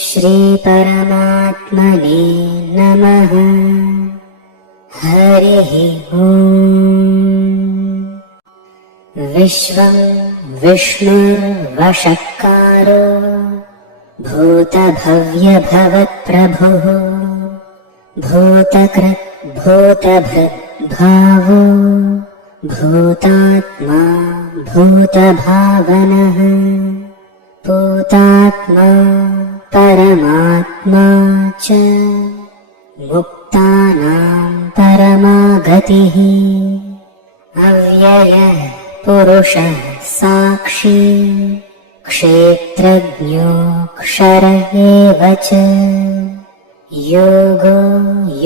श्री परमात्मने नमः। हरिः ॐ। विश्वं विष्णुर्वषट्कारो भूतभव्यभवत्प्रभुः भूतकृत् भूतभृद्भावो भूतात्मा भूतभावनः भूतात्मा परमात्मा च मुक्तानां परमागतिः अव्ययः पुरुषः साक्षी क्षेत्रज्ञोऽक्षर एव च योगो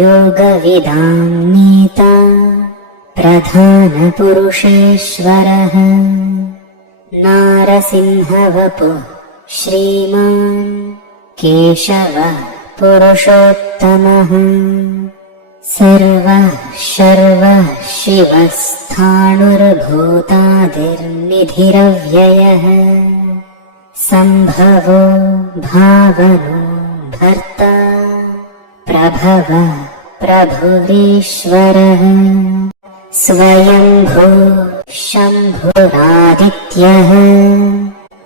योगविदां नेता प्रधानपुरुषेश्वरः नारसिंहवपुः श्रीमान् केशवः पुरुषोत्तमः सर्वः शर्वः शिवस्थाणुर्भूतादिर्निधिरव्ययः सम्भवो भावनो भर्ता प्रभवः प्रभुरीश्वरः स्वयंभू शम्भुरादित्यः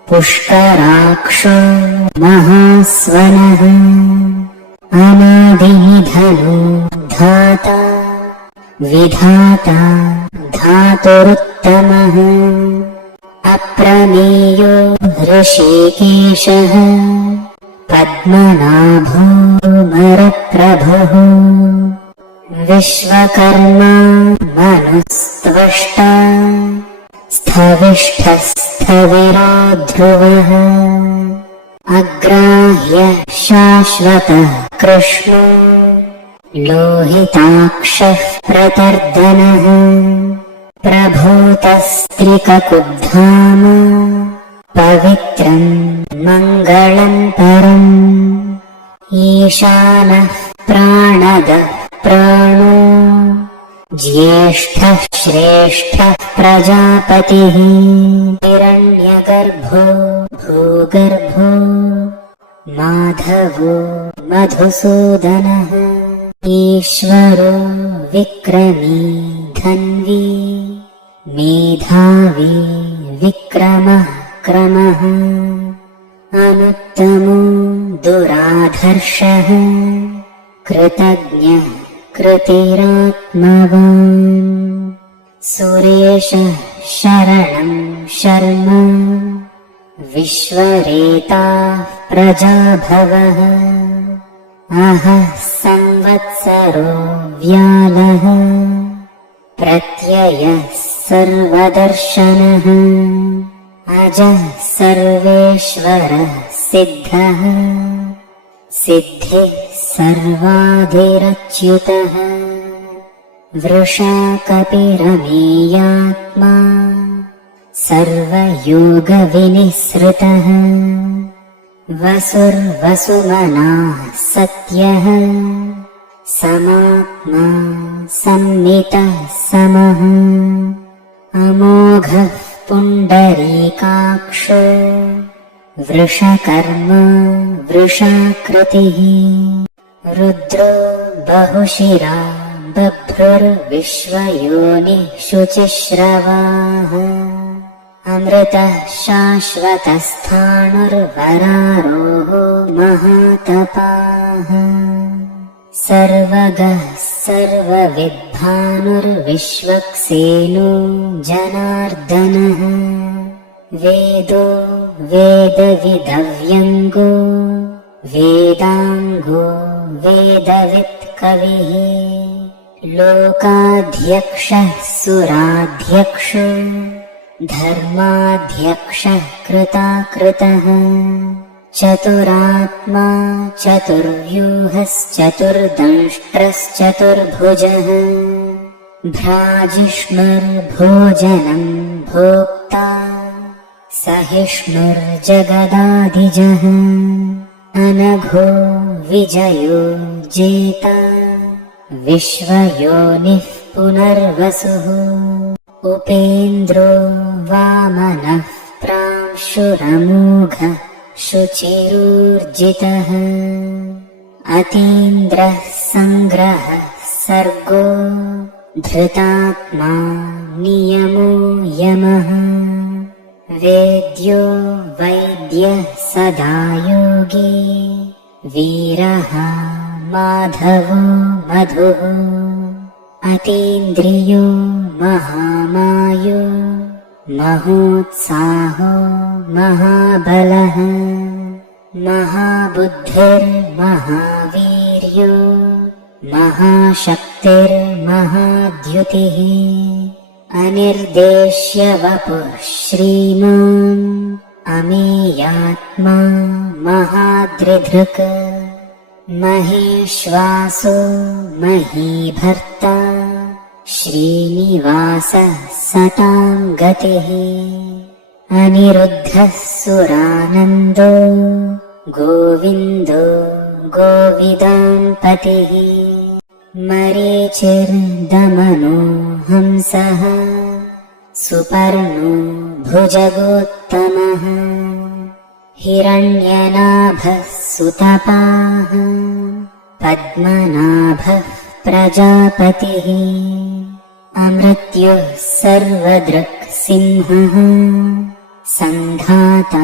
पुष्कराक्षो महास्वनः अनादिनिधनो धाता विधाता धातुरुत्तमः अप्रमेयो ऋषिकेशः पद्मनाभो मरप्रभुः विश्वकर्मा मनुस्त्वष्टा स्थविष्ठस्थविरो ध्रुवः अग्राह्य शाश्वतः कृष्णो लोहिताक्षः प्रतर्दनः प्रभूतस्त्रिककुब्धाम पवित्रं मङ्गलं परम् ईशानः प्राणदः प्राणो ज्येष्ठः श्रेष्ठः प्रजापतिः हिरण्यगर्भो भूगर्भो माधवो मधुसूदनः ईश्वरो विक्रमी धन्वी मेधावी विक्रमः क्रमः अनुत्तमो दुराधर्षः कृतज्ञः कृतिरात्मवान् सुरेशः शरणं शर्म विश्वरेताः प्रजाभवः अहः संवत्सरो व्यालः प्रत्ययः सर्वदर्शनः अजः सर्वेश्वरः सिद्धः सिद्धिः सर्वाधिरच्युतः वृषा कपिरमेयात्मा सर्वयोगविनिसृतः वसुर्वसुमनाः सत्यः समात्मा सम्मितः समः अमोघः पुण्डरीकाक्षो वृषकर्मा वृषाकृतिः रुद्रो बहुशिरा बभ्रुर्विश्वयोनिः शुचिश्रवाः अमृतः शाश्वतस्थाणुर्वरारोहो महातपाः सर्वगः सर्वविद्भानुर्विश्वक्सेनो जनार्दनः वेदो वेदविदव्यङ्गो वेदाङ्गो वेदवित्कविः लोकाध्यक्षः सुराध्यक्षो धर्माध्यक्षः कृताकृतः चतुरात्मा चतुर्व्यूहश्चतुर्दंष्ट्रश्चतुर्भुजः भ्राजिष्णुर्भोजनं भोक्ता सहिष्णुर्जगदाधिजः अनघो विजयो जेता विश्वयोनिः पुनर्वसुः उपेन्द्रो वामनः प्रां शुरांशुरमोघः शुचिरूर्जितः अतीन्द्रः सङ्ग्रहः सर्गो धृतात्मा नियमो यमः वेद्यो वैद्यः सदा योगी वीरः माधवो मधुः अतीन्द्रियो महामायो महोत्साहो महाबलः महाबुद्धिर्महावीर्यो महाशक्तिर्महाद्युतिः अनिर्देश्यवपुः श्रीमान् अमेयात्मा महाद्रिधृक् महेश्वासो महीभर्ता श्रीनिवासः सतां गतिः अनिरुद्धः सुरानन्दो गोविन्दो गोविदान्पतिः मरीचिर्दमनो हंसः सुपर्णो भुजगोत्तमः हिरण्यनाभः सुतपाः पद्मनाभः प्रजापतिः अमृत्युः सर्वदृक् सिंहः सङ्घाता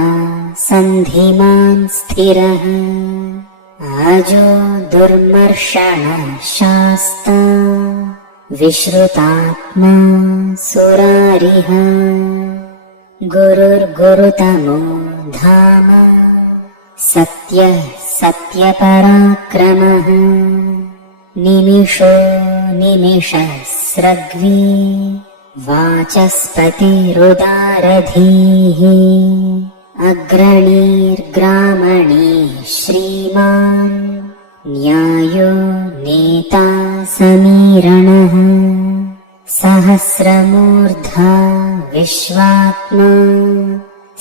सन्धिमान् स्थिरः आजो दुर्मर्षणः शास्ता विश्रुतात्मा सुरारिः गुरुर्गुरुतमो धाम सत्यः सत्यपराक्रमः निमिषो निमिषस्रग्वी वाचस्पतिरुदारधीः अग्रणीर्ग्रामणीः श्रीमान् न्यायो नेता समीरणः सहस्रमूर्धा विश्वात्मा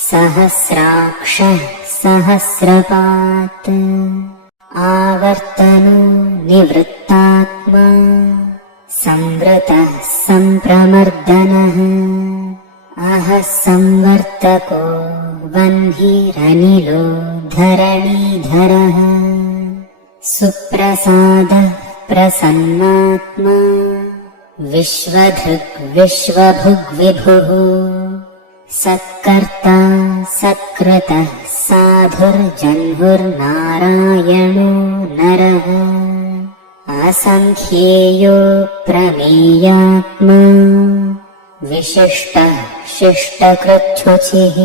सहस्राक्षः सहस्रपात् आवर्तनो निवृत्तात्मा संवृतः सम्प्रमर्दनः अहः संवर्तको वह्निरनिलो धरणीधरः सुप्रसादः प्रसन्नात्मा विश्वधृक् विश्वभुग्विभुः सत्कर्ता सत्कृतः साधुर्जह्नुर्नारायणो नरः असङ्ख्येयो प्रमेयात्मा विशिष्टः शिष्टकृच्छुचिः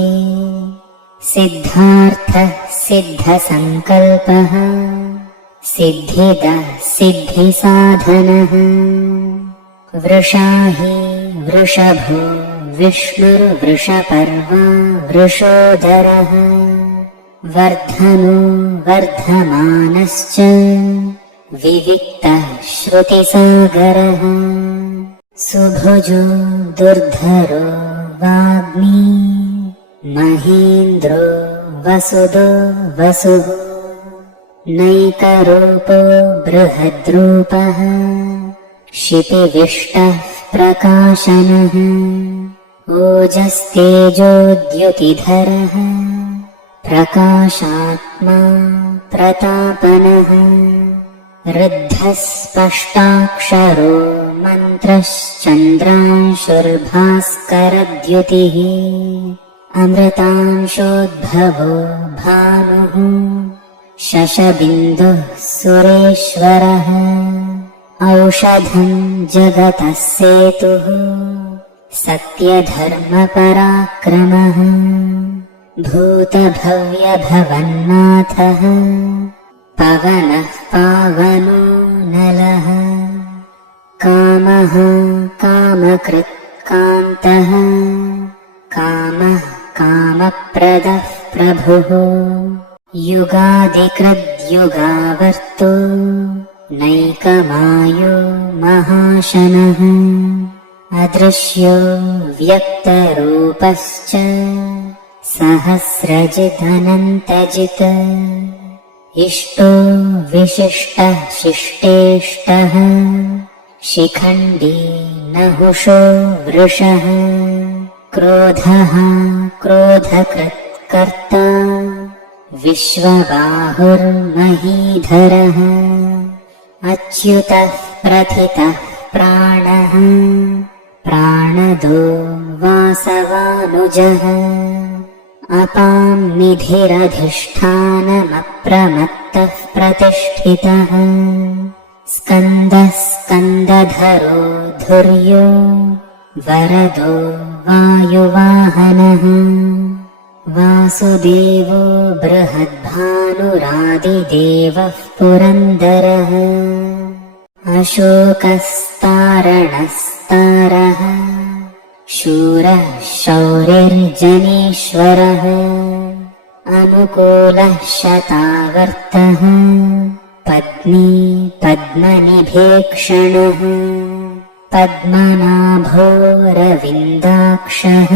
सिद्धार्थः सिद्धसङ्कल्पः सिद्धिदः सिद्धिसाधनः वृषाहि वृषभो विष्णुर्वृषपर्वा वृषोदरः वर्धनो वर्धमानश्च विविक्तः श्रुतिसागरः सुभुजो दुर्धरो वाग्मी महेन्द्रो वसुदो वसुः नैकरूपो बृहद्रूपः क्षितिविष्टः प्रकाशनः ओजस्तेजोद्युतिधरः प्रकाशात्मा प्रतापनः ऋद्धः स्पष्टाक्षरो मन्त्रश्चन्द्रांशुर्भास्करद्युतिः अमृतांशोद्भवो भानुः शशबिन्दुः सुरेश्वरः औषधं जगतः सेतुः सत्यधर्मपराक्रमः भूतभव्यभवन्नाथः पवनः पावनो नलः कामः कामकृत् कान्तः कामः कामप्रदः प्रभुः युगादिकृद्युगावर्तो नैकमायो महाशनः अदृश्यो व्यक्तरूपश्च सहस्रजिदनन्तजित् इष्टो विशिष्टः शिष्टेष्टः शिखण्डी नहुषो वृषः क्रोधः क्रोधकृत् कर्ता विश्वबाहुर्महीधरः अच्युतः प्रथितः प्राणः प्राणदो वासवानुजः अपां निधिरधिष्ठानमप्रमत्तः प्रतिष्ठितः स्कन्दः स्कन्दधरो धुर्यो वरदो वायुवाहनः वासुदेवो बृहद्भानुरादिदेवः पुरन्दरः अशोकस्तारणस्तारः शूरः शौरिर्जनेश्वरः अनुकूलः शतावर्तः पद्मी पद्मनिभेक्षणः पद्मनाभोरविन्दाक्षः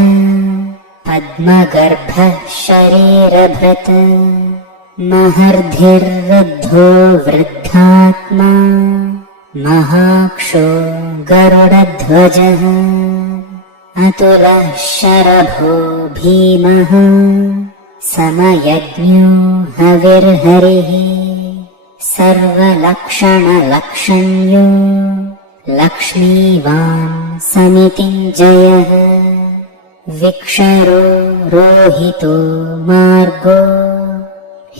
पद्मगर्भः शरीरभृत् महर्धिर्वृद्धो वृद्धात्मा महाक्षो गरुडध्वजः अतुलः शरभो भीमः समयज्ञो हविर्हरिः सर्वलक्षणलक्षण्यो लक्ष्मीवान् समितिञ्जयः विक्षरो रोहितो मार्गो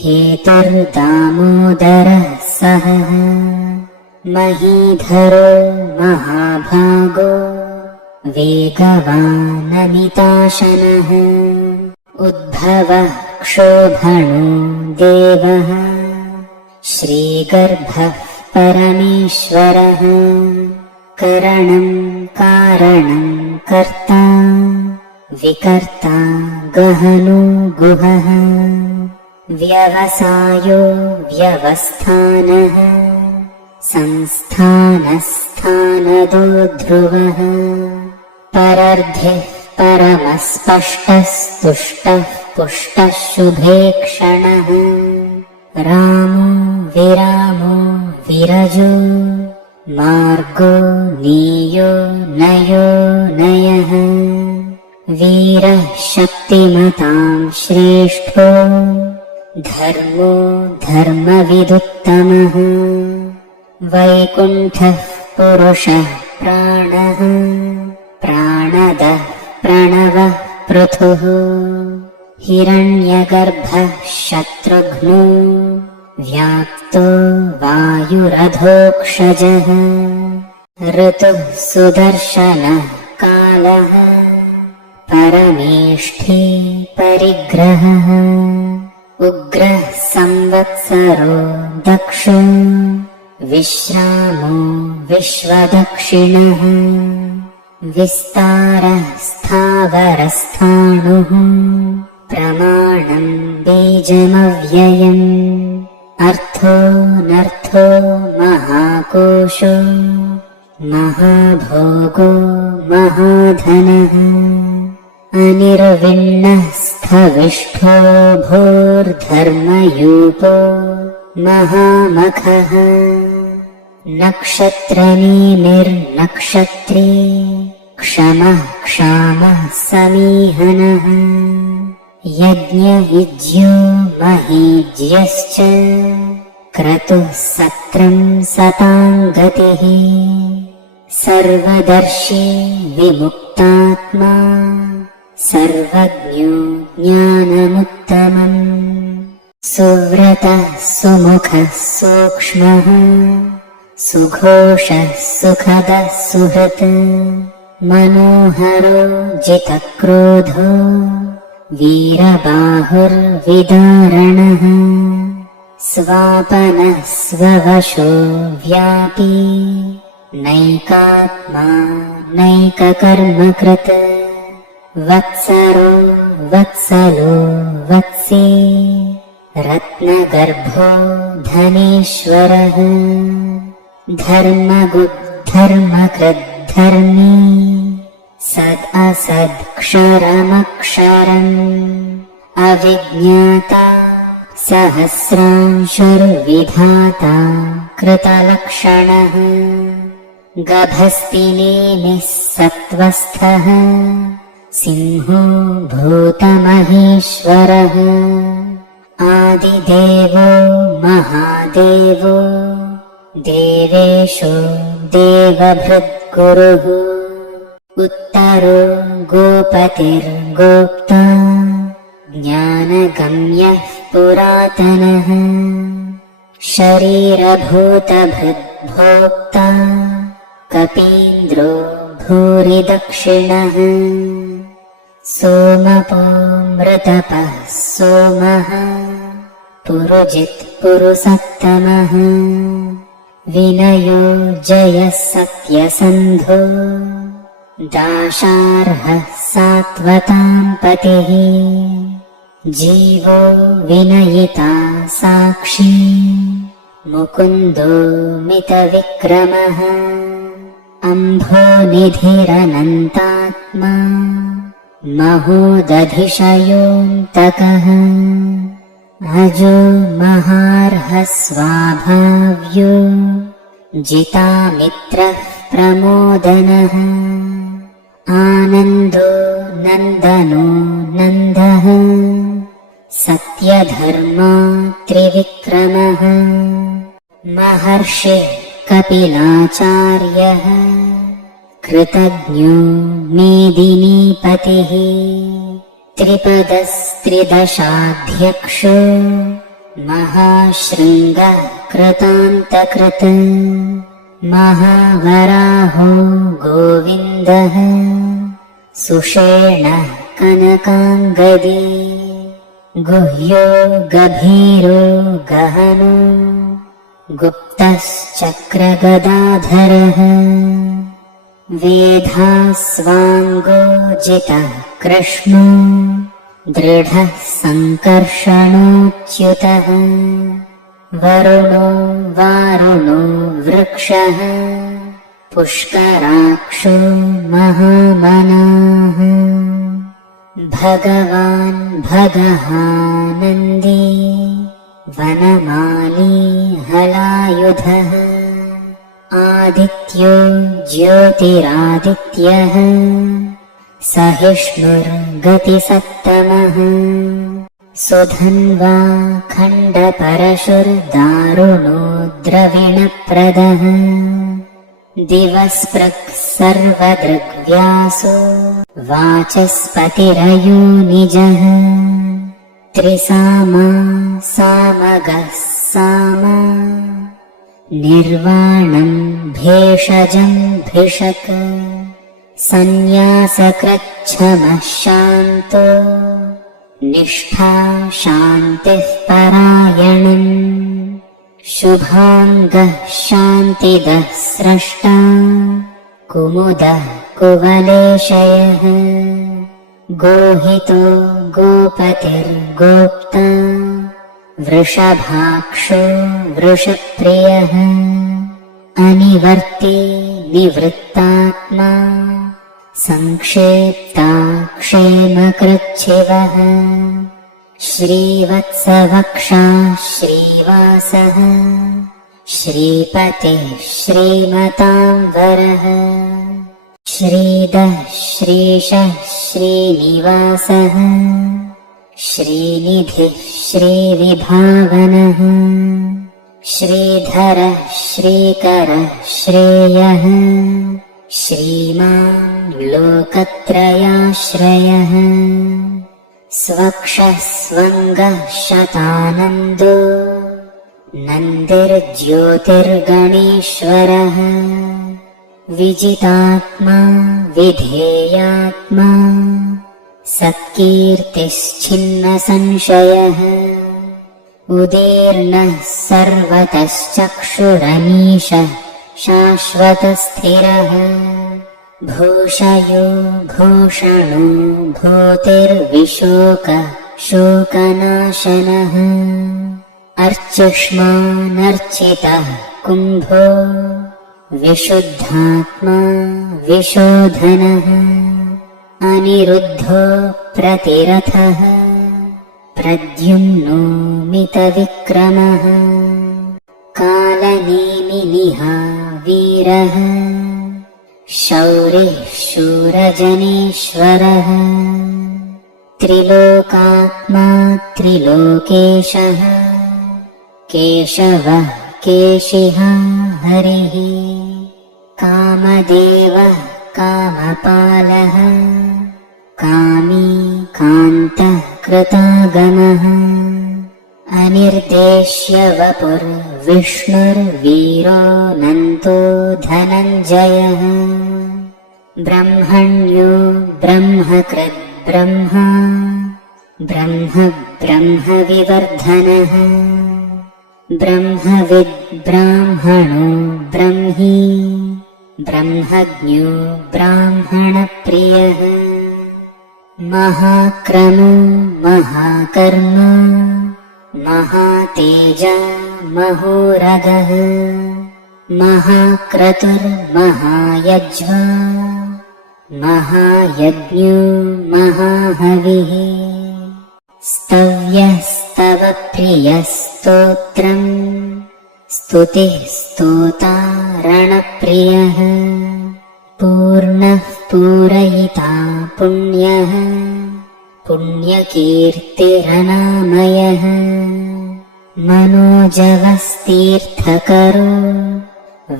हेतुर्दामोदरः सहः महीधरो महाभागो वेगवानमिताशनः उद्भवः क्षोभणो देवः श्रीगर्भः परमेश्वरः करणं कारणं कर्ता विकर्ता गहनो गुहः व्यवसायो व्यवस्थानः संस्थानस्थानदो ध्रुवः परर्धिः परमस्पष्टस्तुष्टः पुष्टः शुभेक्षणः रामो विरामो विरजो मार्गो नीयो नयो नयः वीरः शक्तिमतां श्रेष्ठो धर्मो धर्मविदुत्तमः वैकुण्ठः पुरुषः प्राणः प्राणदः प्रणवः पृथुः हिरण्यगर्भः शत्रुघ्नो व्याप्तो वायुरधोक्षजः ऋतुः सुदर्शनः कालः परमेष्ठी परिग्रहः उग्रः संवत्सरो दक्षो विश्रामो विश्वदक्षिणः विस्तारः स्थावरस्थाणुः प्रमाणं बीजमव्ययम् अर्थोऽनर्थो महाकोशो महाभोगो महाधनः अनिर्विण्णः स्थविष्ठो भूर्धर्मयूपो महामखः नक्षत्रनेमिर्नक्षत्री क्षमः क्षामः समीहनः यज्ञयुज्यो महीज्यश्च क्रतुः सत्रं सतां गतिः सर्वदर्शी विमुक्तात्मा सर्वज्ञो ज्ञानमुत्तमम् सुव्रतः सुमुखः सूक्ष्मः सुघोषः सुखदः सुहृत् मनोहरो जितक्रोधो वीरबाहुर्विदारणः स्वापनः स्ववशो व्यापी नैकात्मा नैककर्मकृत् वत्सरो वत्सलो वत्सी रत्नगर्भो धनेश्वरः धर्मगुद्धर्मकृद्धर्मी सद् असत्क्षरमक्षरम् अविज्ञाता सहस्रांशुर्विधाता कृतलक्षणः गभस्तिनेमिः सत्त्वस्थः सिंहो भूतमहेश्वरः आदिदेवो महादेवो देवेषु देवभृद्गुरुः उत्तरो गोपतिर्गोप्ता ज्ञानगम्यः पुरातनः शरीरभूतभृद्भोक्ता कपीन्द्रो भूरिदक्षिणः सोमपोमृतपः सोमः पुरुजित् पुरुसत्तमः विनयो जयः सत्यसन्धो दाशार्हः सात्वतां पतिः जीवो विनयिता साक्षी मुकुन्दो मितविक्रमः अम्भोनिधिरनन्तात्मा महोदधिशयोऽन्तकः अजो महार्हः स्वाभाव्यो जितामित्रः प्रमोदनः आनन्दो नन्दनो नन्दः सत्यधर्मा त्रिविक्रमः महर्षिः कपिलाचार्यः कृतज्ञो मेदिनीपतिः त्रिपदस्त्रिदशाध्यक्षो महाशृङ्गः कृतान्तकृत् महावराहो गोविन्दः सुषेणः कनकाङ्गदी गुह्यो गभीरो गहनो गुप्तश्चक्रगदाधरः वेधास्वाङ्गोजितः कृष्णो दृढः सङ्कर्षणोच्युतः वरुणो वारुणो वृक्षः पुष्कराक्षो महामनाः भगवान् भगहानन्दी वनमाली हलायुधः आदित्यो ज्योतिरादित्यः सहिष्णुर्गतिसत्तमः सुधन्वा खण्डपरशुर्दारुणो द्रविणप्रदः दिवस्पृक् सर्वदृग्व्यासो वाचस्पतिरयोनिजः त्रिसामा सामगः सामा निर्वाणं भेषजं भिषक् सन्न्यासकृच्छमः शान्तो निष्ठा शान्तिः परायणम् शुभाङ्गः शान्तिदः स्रष्टा कुमुदः कुवलेशयः गोहितो गोपतिर्गोप्ता वृषभाक्षो वृषप्रियः अनिवर्ती निवृत्तात्मा संक्षेप्ता क्षेमकृच्छिवः श्रीवत्सवक्षा श्रीवासः श्रीपतिः श्रीमतां वरः श्रीदः श्रीशः श्रीनिवासः श्रीनिधिः श्रीविभावनः श्रीधरः श्रीकरः श्रेयः श्रीमान् लोकत्रयाश्रयः स्वक्षः स्वङ्गः शतानन्दो नन्दिर्ज्योतिर्गणेश्वरः विजितात्मा विधेयात्मा सत्कीर्तिश्छिन्नसंशयः उदीर्णः सर्वतश्चक्षुरनीशः शाश्वतस्थिरः भूषयो भूषणो भूतिर्विशोक शोकनाशनः अर्चिष्मानर्चितः कुम्भो विशुद्धात्मा विशोधनः अनिरुद्धो प्रतिरथः प्रद्युम्नो मितविक्रमः कालनेमिनिहा वीरः शौरिः शूरजनेश्वरः त्रिलोकात्मा त्रिलोकेशः केशवः केशिहा हरिः कामदेवः कामपालः कामी कान्तः कृतागमः अनिर्देश्य वपुर्विष्णुर्वीरोऽनन्तो धनञ्जयः ब्रह्मण्यो ब्रह्मकृद् ब्रह्मा ब्रह्म ब्रह्मविवर्धनः ब्रह्मविद् ब्राह्मणो ब्रह्मी ब्रह्मज्ञो ब्राह्मणप्रियः महाक्रमो महाकर्मा महातेजा महोरगः महाक्रतुर्महायज्वा महायज्ञो महाहविः स्तव्यः स्तवप्रियस्तोत्रम् स्तुतिः स्तोतारणप्रियः पूर्णः पूरयिता पुण्यः पुण्यकीर्तिरनामयः मनोजवस्तीर्थकरो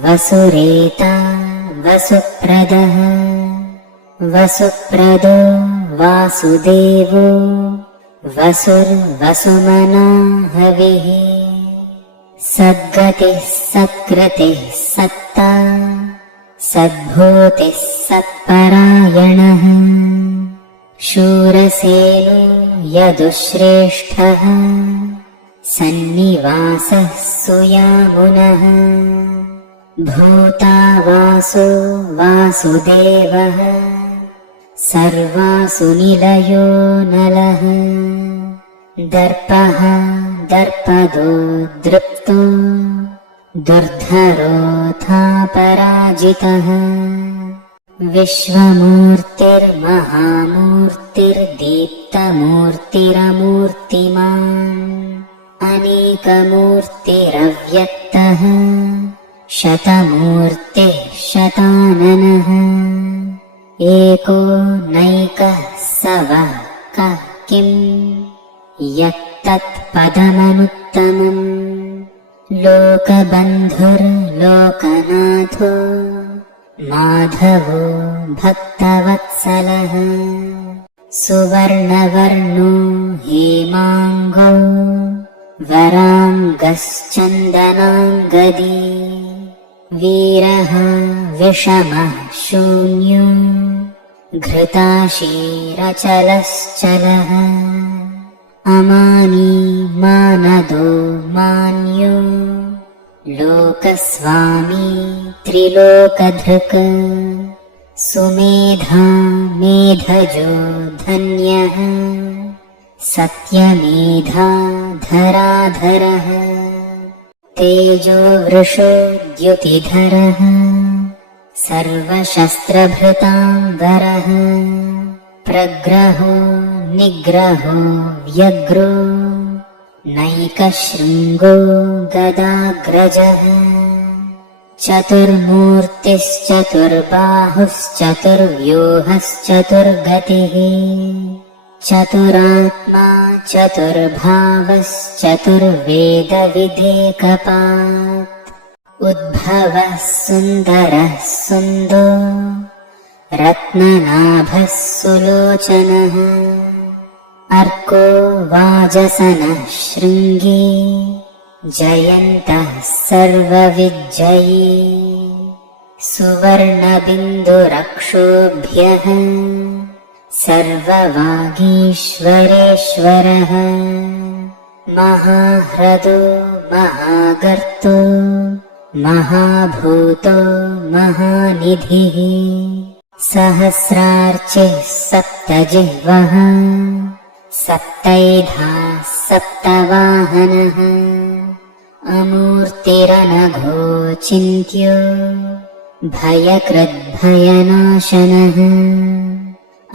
वसुरेता वसुप्रदः वसुप्रदो वासुदेवो वसुर्वसुमना हविः सद्गतिः सत्कृतिः सत्ता सद्भूतिः सत्परायणः शूरसेनो यदुश्रेष्ठः सन्निवासः सुयामुनः भूतावासो वासुदेवः सर्वासुनिलयो नलः दर्पः दर्पदो दृप्तो दुर्धरोऽथापराजितः विश्वमूर्तिर्महामूर्तिर्दीप्तमूर्तिरमूर्तिमान् अनेकमूर्तिरव्यक्तः शतमूर्तिः शताननः एको नैकः स वः कः किम् यत्तत्पदमनुत्तमम् लोकबन्धुर्लोकनाथो माधवो भक्तवत्सलः सुवर्णवर्णो हेमाङ्गो वराङ्गश्चन्दनाङ्गदी वीरः विषमः शून्यो घृताशीरचलश्चलः अमानी मानदो मान्यो लोकस्वामी त्रिलोकधृक् सुमेधा मेधजो धन्यः सत्यमेधा धराधरः तेजो वृषो द्युतिधरः सर्वशस्त्रभृताम्बरः प्रग्रहो निग्रहो व्यग्रो नैकशृङ्गो गदाग्रजः चतुर्मूर्तिश्चतुर्बाहुश्चतुर्व्यूहश्चतुर्गतिः चतुरात्मा चतुर्भावश्चतुर्वेदविदेकपात् उद्भवः सुन्दरः सुन्दो रत्ननाभः सुलोचनः अर्को वाजसनः शृङ्गी जयन्तः सर्वविज्जयी सुवर्णबिन्दुरक्षोभ्यः सर्ववागीश्वरेश्वरः महाह्रदो महागर्तो महाभूतो महानिधिः सहस्रार्चिः सप्तजिह्वः सप्तैधा सप्तवाहनः अमूर्तिरनघो चिन्त्यो भयकृद्भयनाशनः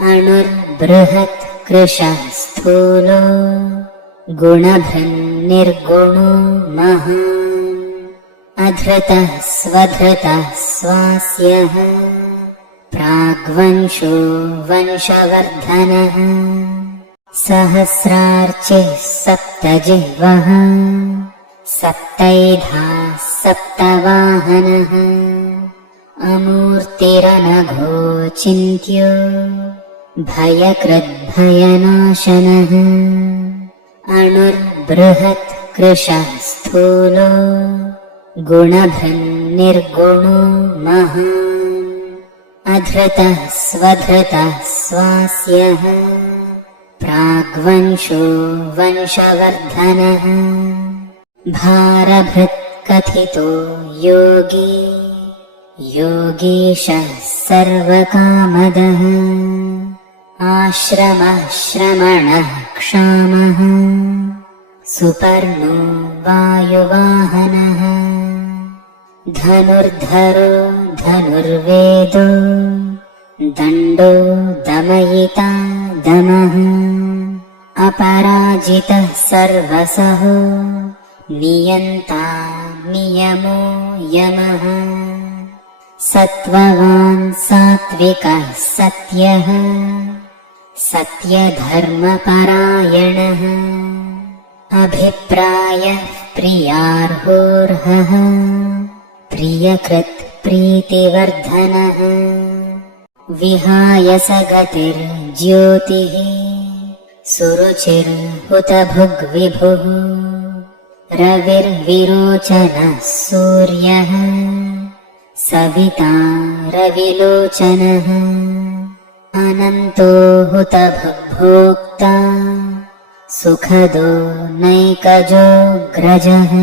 अणुर्बृहत् कृशः स्थूलो गुणभृन्निर्गुणो महान् अधृतः स्वधृतः स्वास्यः प्राग्वंशो वंशवर्धनः सहस्रार्चिः सप्तजिह्वः सप्तैधा सप्तवाहनः अमूर्तिरनघोचिन्त्यो भयकृद्भयनाशनः अणुर्बृहत् कृशः स्थूलो गुणभृन्निर्गुणो महान् अधृतः स्वधृतः स्वास्यः प्राग्वंशो वंशवर्धनः भारभृत् कथितो योगी योगीशः सर्वकामदः आश्रमः श्रमणः क्षामः सुपर्णो वायुवाहनः धनुर्धरो धनुर्वेदो दण्डो दमयिता दमः अपराजितः सर्वसः नियन्ता नियमो यमः सत्त्ववान् सात्विकः सत्यः सत्यधर्मपरायणः अभिप्रायः प्रियार्होर्हः प्रियकृत् प्रीतिवर्धनः विहाय स गतिर्ज्योतिः सुरुचिर्हुतभुग्विभुः रविर्विरोचनः सूर्यः सविता रविलोचनः अनन्तो हुतभुग्भोक्ता सुखदो नैकजोऽग्रजः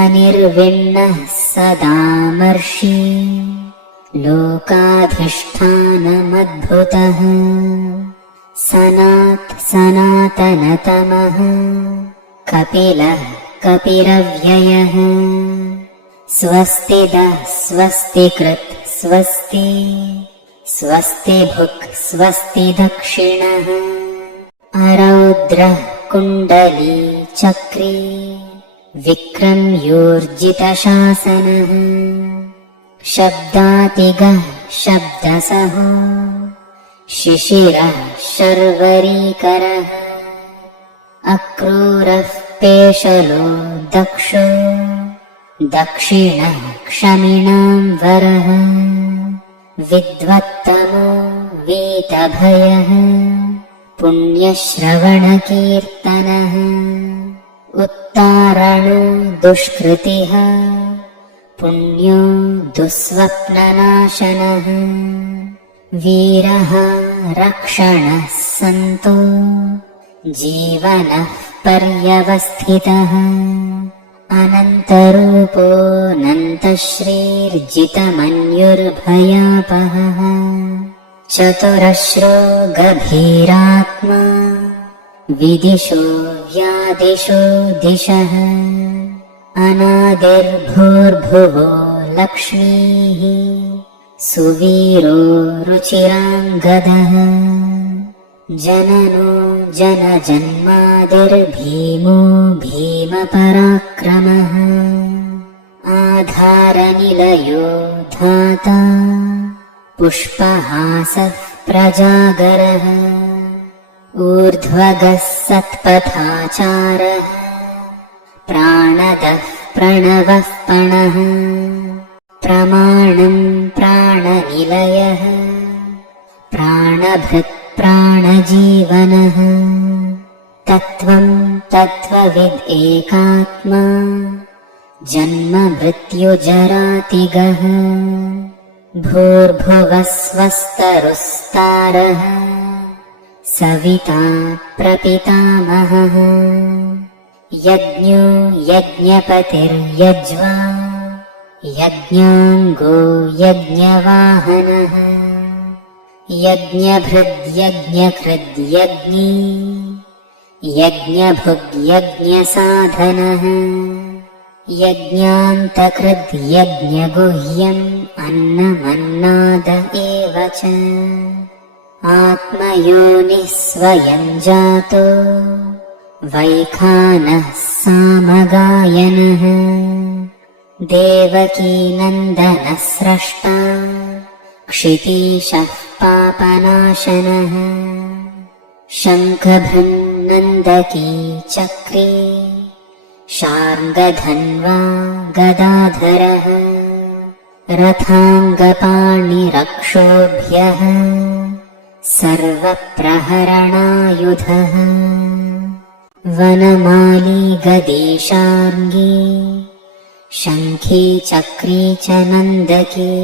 अनिर्विण्णः सदामर्षि लोकाधिष्ठानमद्भुतः सनातनतमः कपिलः कपिरव्ययः स्वस्तिदः स्वस्तिकृत् स्वस्ति स्वस्तिभुक् स्वस्तिदक्षिणः अरौद्रः कुण्डली चक्री विक्रम्योर्जितशासनः शब्दातिगः शब्दसहो शिशिरः शर्वरीकरः अक्रूरः पेशलो दक्षो दक्षिणः क्षमिणाम्बरः विद्वत्तमो वीतभयः पुण्यश्रवणकीर्तनः उत्तारणो दुष्कृतिः पुण्यो दुःस्वप्ननाशनः वीरः रक्षणः सन्तो जीवनः पर्यवस्थितः अनन्तरूपोऽनन्तश्रीर्जितमन्युर्भयापहः चतुरश्रो गभीरात्मा विदिशो व्यादिशो दिशः अनादिर्भूर्भुवो लक्ष्मीः सुवीरो रुचिराङ्गदः जननो जनजन्मादिर्भीमो भीमपराक्रमः आधारनिलयो धाता पुष्पहासः प्रजागरः ऊर्ध्वगः सत्पथाचारः प्राणदः प्रणवः पणः प्रमाणं प्राणनिलयः प्राणभृत् प्राणजीवनः तत्त्वं तत्त्वविद् एकात्मा जन्म मृत्युजरातिगः भूर्भुवः स्वस्तरुस्तारः सविता प्रपितामहः यज्ञो यज्ञपतिर्यज्वा यज्ञाङ्गो यज्ञवाहनः यज्ञभृद्यज्ञकृद्यज्ञी यज्ञभुग्यज्ञसाधनः यज्ञान्तकृद्यज्ञगुह्यम् अन्नमन्नाद एव च आत्मयोनिः स्वयं जातो वैखानः सामगायनः देवकीनन्दनः स्रष्टा क्षितीशः पापनाशनः शङ्खभृन्नन्दकी चक्रे शार्ङ्गधन्वा गदाधरः रथाङ्गपाणिरक्षोभ्यः सर्वप्रहरणायुधः वनमाली गदेशार्ङ्गी शङ्खी चक्री च नन्दकी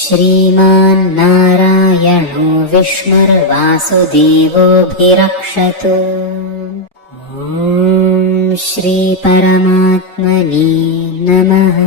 श्रीमान्नारायणो विष्णुर्वासुदेवोऽभिरक्षतु। ॐ श्रीपरमात्मने नमः।